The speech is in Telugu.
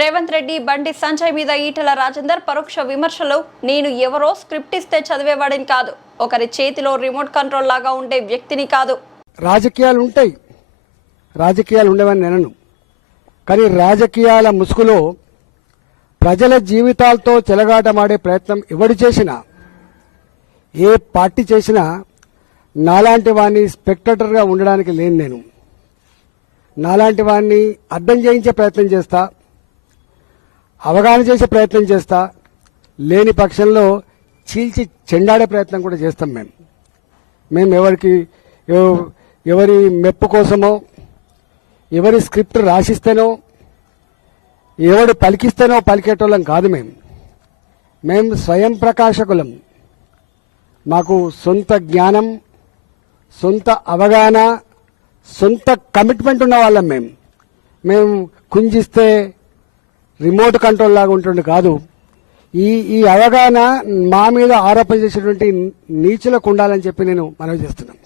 రేవంత్ రెడ్డి బండి సంజయ్ మీద ఈటెల రాజేందర్ పరోక్ష విమర్శలు. నేను ఎవరో స్క్రిప్ట్ ఇస్తే చదివేవాడిని కాదు, ఒకరి చేతిలో రిమోట్ కంట్రోల్ లాగా ఉండే వ్యక్తిని కాదు. రాజకీయాలు ఉంటాయి, రాజకీయాలు ఉండవని నేను, కానీ రాజకీయాల ముసుగులో ప్రజల జీవితాలతో చెలగాటమాడే ప్రయత్నం ఎవడు చేసినా, ఏ పార్టీ చేసినా నాలాంటి వాడిని స్పెక్టేటర్గా ఉండడానికి లేను. నేను నాలాంటి వాడిని అర్థం చేయించే ప్రయత్నం చేస్తా, అవగాహన చేసే ప్రయత్నం చేస్తా, లేని పక్షంలో చీల్చి చెండాడే ప్రయత్నం కూడా చేస్తాం. మేము ఎవరి మెప్పు కోసమో, ఎవరి స్క్రిప్ట్ రాసిస్తేనో, ఎవడు పలికిస్తేనో పలికేటోళ్ళం కాదు. మేము స్వయం ప్రకాశకులం. మాకు సొంత జ్ఞానం, సొంత అవగాహన, సొంత కమిట్మెంట్ ఉన్న వాళ్ళం. మేము కుంజిస్తే రిమోట్ కంట్రోల్ లాగా ఉంటుండే కాదు. ఈ అవగాహన మా మీద ఆరోపణ చేసేటువంటి నీచులకు ఉండాలని చెప్పి నేను మనవి చేస్తున్నాను.